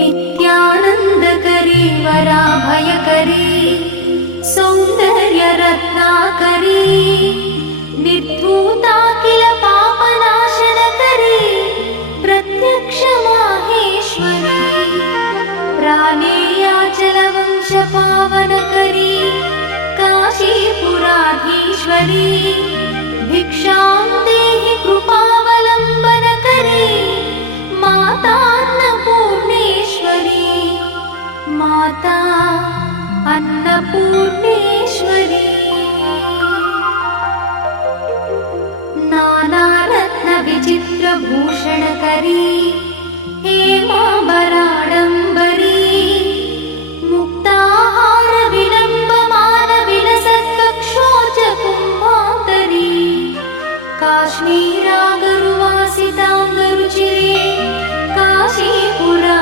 नित्यानन्दकरी वराभयकरी सौन्दर्यरत्नाकरी निर्धूताखिल पापनाशनकरी प्रत्यक्ष माहेश्वरी प्राणेयाचलवंशपावनकरी काशीपुराधीश्वरी भिक्षां देहि।